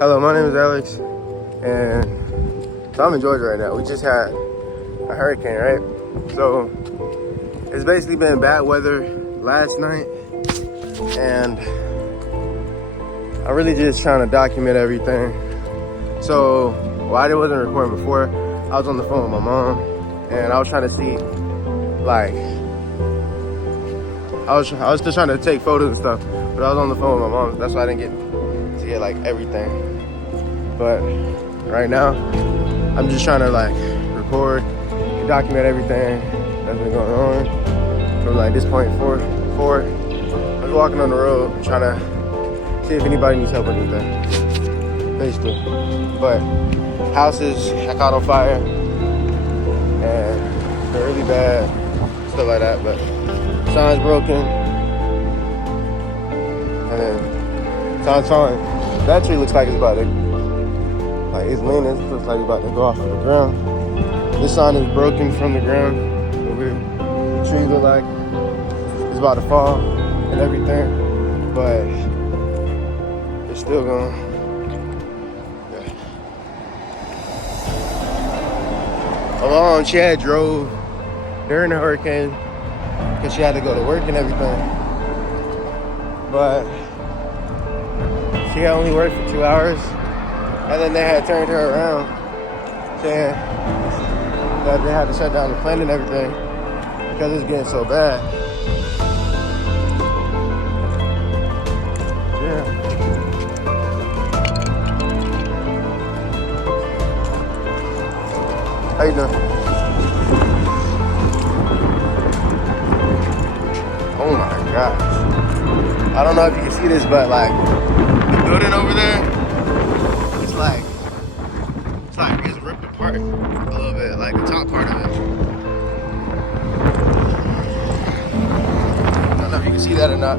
Hello, my name is Alex, and so I'm in Georgia right now. We just had a hurricane, right? So it's basically been bad weather last night, and I'm really just trying to document everything. So while I wasn't recording before, I was on the phone with my mom, and I was trying to see, like, I was just trying to take photos and stuff, but I was on the phone with my mom. That's why I didn't get to get like everything. But right now, I'm just trying to like record and document everything that's been going on from like this point forward. I was walking on the road trying to see if anybody needs help or anything, basically. But houses I caught on fire and they're really bad, stuff like that. But signs broken, and then signs falling. That tree looks like it's about to, like it's leaning. It looks like it's about to go off of the ground. This sign is broken from the ground. The tree look like it's about to fall and everything, but it's still going. Yeah. My mom, she had drove during the hurricane because she had to go to work and everything, but she had only worked for 2 hours, and then they had turned her around saying that they had to shut down the plant and everything because it's getting so bad. Yeah. How you doing? Oh my gosh. I don't know if you can see this, but like the building over there, it's ripped apart a little bit, like the top part of it. I don't know if you can see that or not.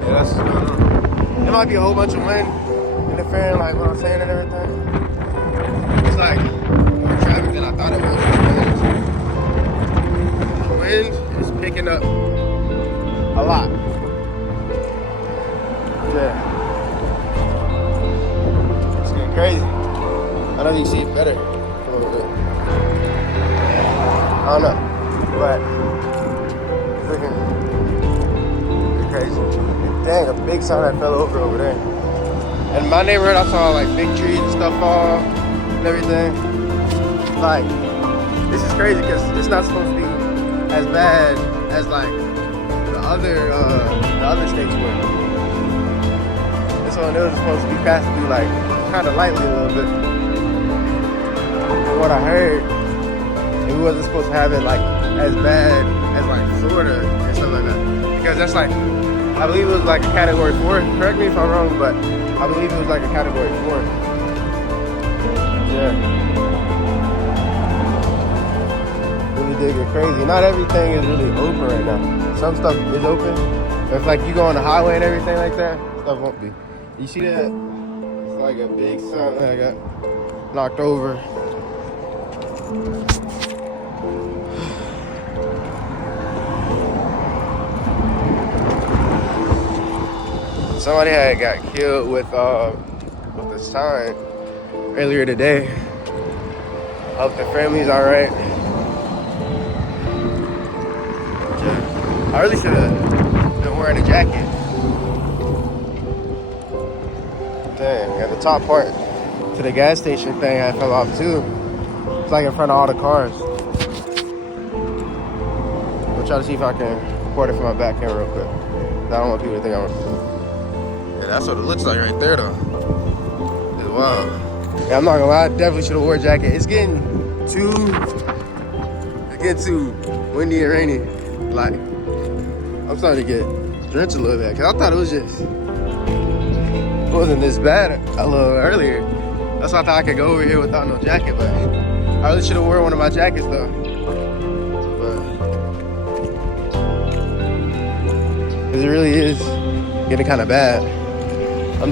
Yeah, that's what's going on. There might be a whole bunch of wind interfering, like what I'm saying and everything. It's like more traffic than I thought it was. The wind is picking up a lot. Yeah. It's getting crazy. I don't know if you can see it better a little bit. I don't know. But it's looking crazy. Dang, a big sign that fell over there. And in my neighborhood, I saw like big trees and stuff fall and everything. Like, this is crazy because it's not supposed to be as bad as like the other states were. This one, it was supposed to be passing through like kind of lightly a little bit. From what I heard, it wasn't supposed to have it like as bad as like Florida and stuff like that. Because that's like, I believe it was like a category 4. Correct me if I'm wrong, but I believe it was like a category 4. Yeah. Really did get crazy. Not everything is really open right now. Some stuff is open. If like you go on the highway and everything like that, stuff won't be. You see that? It's like a big sign that got knocked over. Somebody had got killed with a sign earlier today. I hope the family's alright. I really should have been wearing a jacket. Dang, and the top part to the gas station thing I fell off too. It's like in front of all the cars. I'll try to see if I can record it from my back camera real quick. I don't want people to think I'm... Yeah, that's what it looks like right there though. It's wild. Yeah, I'm not gonna lie, I definitely should have worn a jacket. It's getting too windy and rainy. Like, I'm starting to get drenched a little bit, cause I thought it wasn't this bad a little earlier. That's why I thought I could go over here without no jacket, but I really should have worn one of my jackets though. But, cause it really is getting kind of bad. I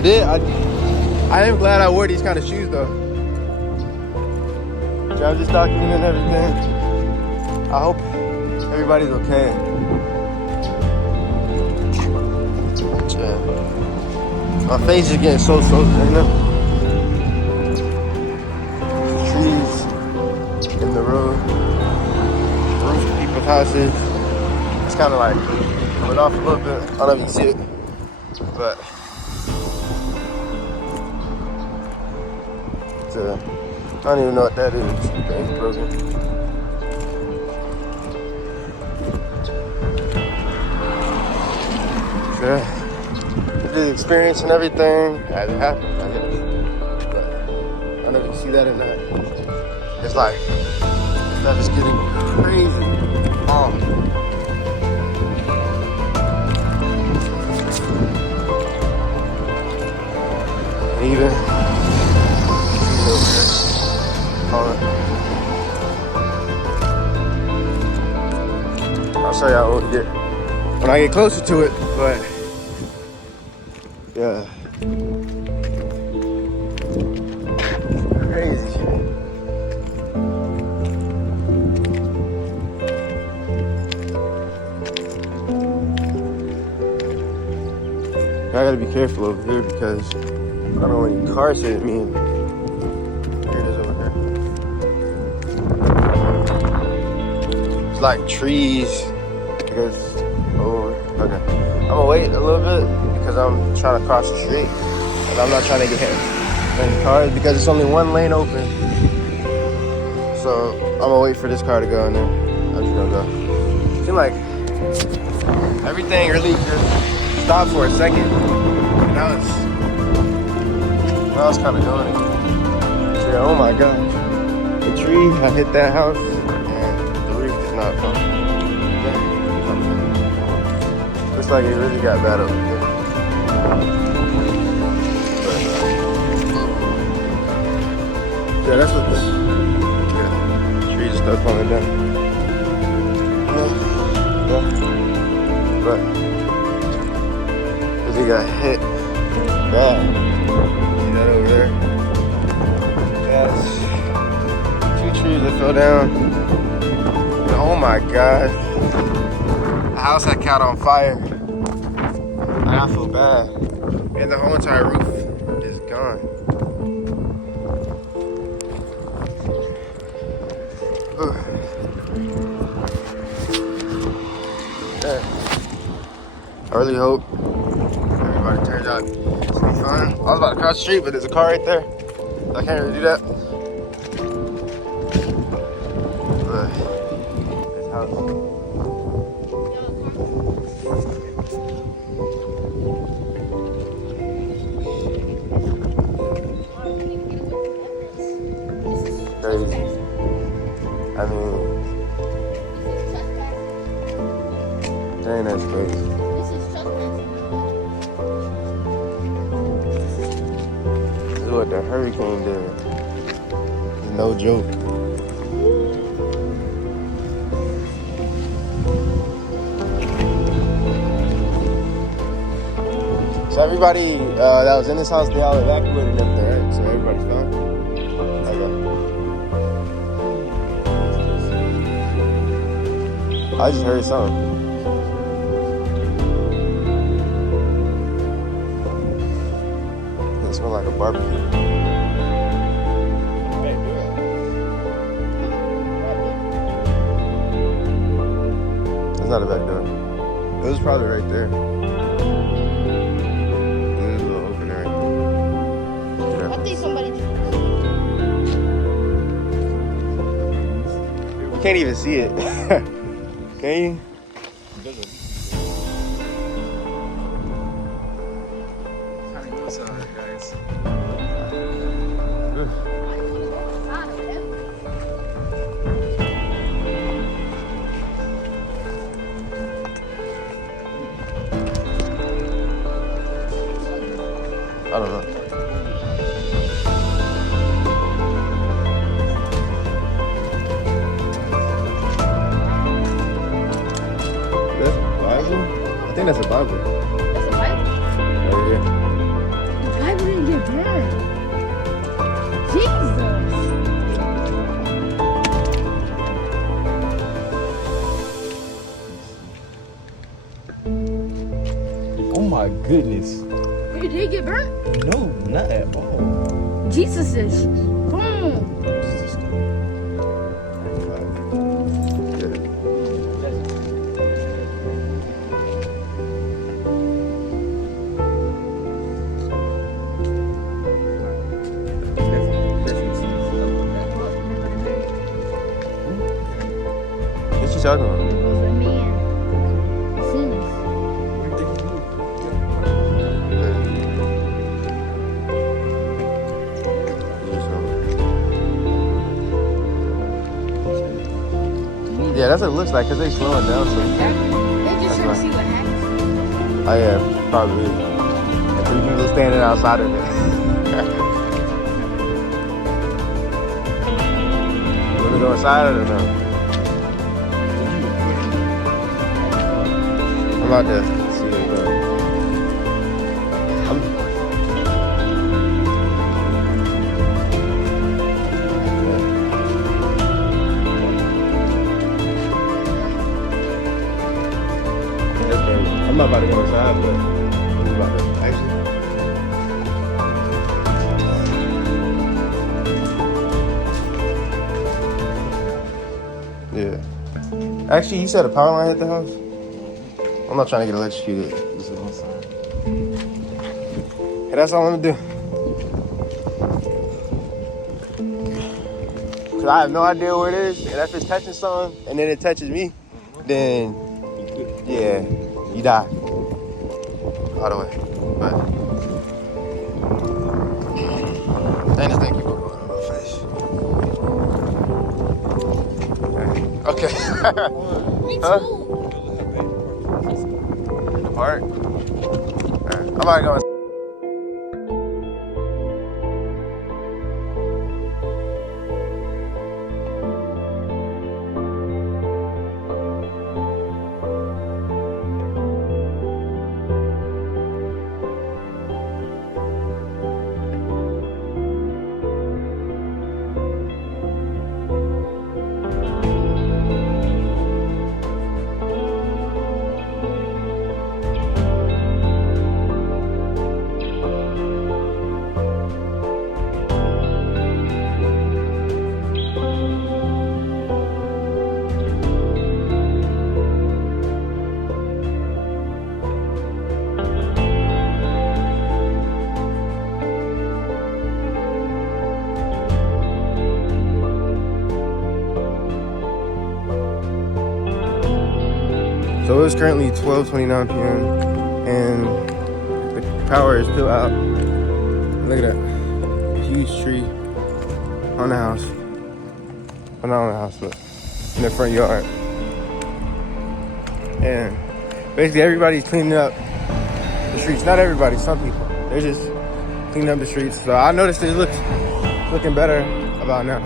am glad I wore these kind of shoes though. Yeah, I'm just documenting everything. I hope everybody's okay. Yeah. My face is getting so soaked right now. Trees in the road, roof of people's houses. It's kind of like coming off a little bit. I don't know if you can see it, but it's I don't even know what that is. It's broken. Yeah, the experience and everything as it happens, I guess. But I don't know if you see that or not. It's like stuff is getting crazy. Even I'll show y'all when I get closer to it, but yeah, crazy. I gotta be careful over here because I don't know any cars hitting me. Here it is over here. It's like trees. Because okay. I'm gonna wait a little bit because I'm trying to cross the street and I'm not trying to get hit any cars because it's only one lane open. So I'm gonna wait for this car to go in there. I'm just gonna go. It seems like everything really just stopped for a second. And now it's kind of going. So yeah, oh my gosh. The tree, I hit that house and the roof is not coming. Looks like it really got bad over there. But, yeah, that's what this. Yeah, trees and stuff falling down. Yeah. But he got hit bad. See that over there? That's 2 trees that fell down. And oh my gosh. The house had caught on fire. I feel bad. And the whole entire roof is gone. Yeah. I really hope everybody turns out to be fine. I was about to cross the street, but there's a car right there. So I can't really do that. But this house. Crazy. I mean, dang, that's crazy. This is what the hurricane did. It's no joke. So everybody that was in this house, they all evacuated up there, right? So everybody's fine. I just heard something. It smells like a barbecue. It's not a back door. It was probably right there. There's a little open area. Yeah. I think somebody did. You can't even see it. Can you? Guys. I don't know. That's Bible? I think that's a Bible. That's a Bible? Oh yeah. The Bible didn't get burned. Jesus. Oh my goodness. What are you Did they get burnt? No, not at all. Jesus is. Boom. What you talking about? It was a man. Seen us. Yeah, that's what it looks like because they slowing down. So. They just trying to right. see what happens. Oh yeah, probably. And three people standing outside of it. You wanna go inside or no? I'm about to see what it goes. I'm not about to go inside, but I'm about to actually. Yeah. Actually, you said a power line hit the house? I'm not trying to get electrocuted. Hey, that's all I'm gonna do. Cause I have no idea where it is, and if it's touching something and then it touches me, then yeah, you die. All the way. But dang, this thing keep on going on my face. Okay. Me Huh? too. The park? Alright, I'm about to go. So it's currently 12:29 p.m. and the power is still out. Look at that huge tree on the house. Well, not on the house, but in the front yard. And basically everybody's cleaning up the streets. Not everybody, some people. They're just cleaning up the streets. So I noticed it looking better about now.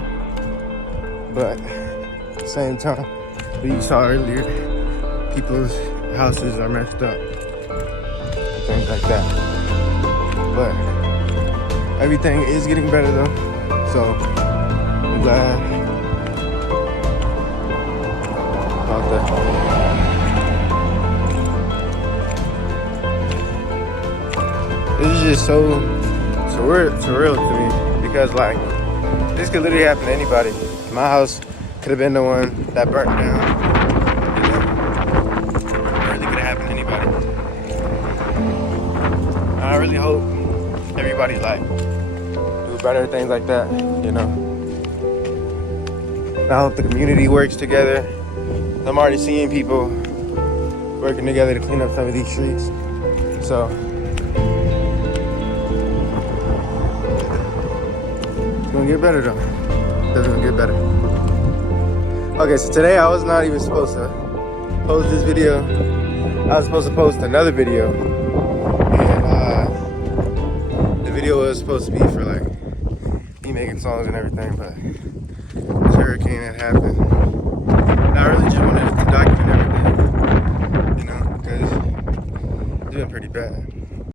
But at the same time, what you saw earlier, people's houses are messed up, things like that. But everything is getting better though, so I'm glad about that. This is just so surreal to me because like this could literally happen to anybody. My house could have been the one that burnt down. I really hope everybody like do better things like that, you know. I hope the community works together. I'm already seeing people working together to clean up some of these streets. So it's gonna get better though. It's gonna get better. Okay, so today I was not even supposed to post this video. I was supposed to post another video. The video was supposed to be for like me making songs and everything, but this hurricane had happened. And I really just wanted to document everything, you know, because it's been pretty bad.